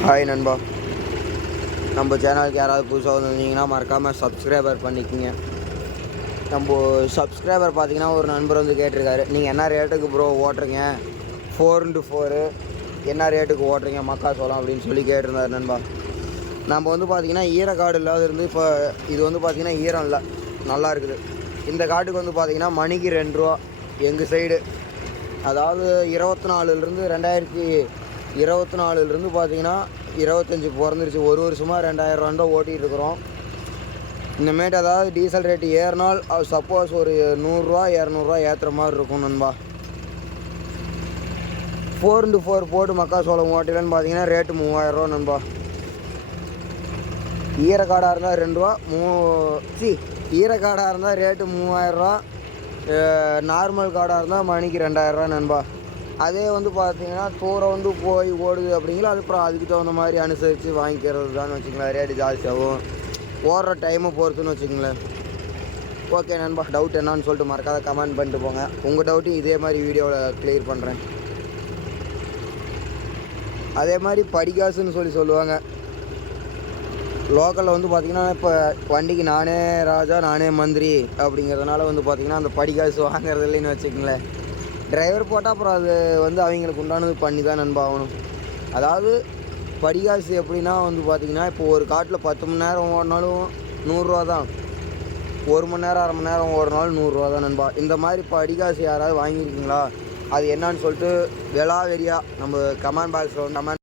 Hi நண்பா, நம்ம சேனலுக்கு யாராவது புதுசாக வந்திருந்தீங்கன்னா மறக்காமல் சப்ஸ்கிரைபர் பண்ணிக்கோங்க. நம்ம சப்ஸ்கிரைபர் பார்த்தீங்கன்னா ஒரு நண்பர் வந்து கேட்டிருக்காரு, நீங்கள் என்ன ரேட்டுக்கு ப்ரோ ஓட்டுறீங்க 4x4 என்ன ரேட்டுக்கு ஓட்டுறீங்க மக்காசோளம் அப்படின்னு சொல்லி கேட்டிருந்தார் நண்பா. நம்ம வந்து பார்த்திங்கன்னா ஈரக்காடு இல்லாத இருந்து இப்போ இது வந்து பார்த்திங்கன்னா ஈரம் இல்லை, நல்லா இருக்குது. இந்த காட்டுக்கு வந்து பார்த்திங்கன்னா மணிக்கு 2 ரூபா எங்கள் சைடு. அதாவது 24 2024 பார்த்திங்கன்னா 25 பிறந்துருச்சு. ஒரு வருஷமாக 2000 ரூபா ஓட்டிகிட்டு இருக்கிறோம். இந்தமாரி அதாவது டீசல் ரேட்டு ஏறினால் சப்போஸ் ஒரு 100 200 ஏற்றுற மாதிரி இருக்கும் நண்பா. 4x4 போட்டு மக்காசோளம் ஓட்டிலன்னு பார்த்தீங்கன்னா ரேட்டு 3000 நண்பா. ஈரக்காடாக இருந்தால் 2 ரூபா ஈரக்காடாக இருந்தால் ரேட்டு 3000 நார்மல் காடாக இருந்தால் மணிக்கு 2000 நண்பா. அதே வந்து பார்த்தீங்கன்னா தூரம் வந்து போய் ஓடுது அப்படிங்களா, அப்புறம் அதுக்கு தகுந்த மாதிரி அனுசரித்து வாங்கிக்கிறது தான் வச்சுங்களேன். ரேட்டு ஜாஸ்தியாகும் ஓடுற டைமை பொறுத்துன்னு வச்சுங்களேன். ஓகே நண்பா, டவுட் என்னான்னு சொல்லிட்டு மறக்காத கமெண்ட் பண்ணிட்டு போங்க. உங்கள் டவுட்டையும் இதே மாதிரி வீடியோவில் கிளியர் பண்ணுறேன். அதே மாதிரி படிகாசுன்னு சொல்லுவாங்க லோக்கலில் வந்து பார்த்திங்கன்னா, இப்போ வண்டிக்கு நானே ராஜா நானே மந்திரி அப்படிங்கிறதுனால வந்து பார்த்திங்கன்னா அந்த படிகாசு வாங்கிறது இல்லைன்னு வச்சுக்கங்களேன். டிரைவர் போட்டால் அப்புறம் அது வந்து அவங்களுக்கு உண்டானது பண்ணி தான் நண்பா ஆகணும். அதாவது படிகாசு எப்படின்னா வந்து பார்த்திங்கன்னா, இப்போ ஒரு காட்டில் 10 மணி நேரம் ஓடினாலும் 100 ரூபா தான், 1 மணி நேரம் 1/2 மணி நேரம் ஓடினாலும் 100 ரூபா தான் நண்பா. இந்த மாதிரி படிகாசு யாராவது வாங்கியிருக்கீங்களா, அது என்னான்னு சொல்லிட்டு வெறியாக நம்ம கமெண்ட் பாக்ஸில் வந்து கமெண்ட்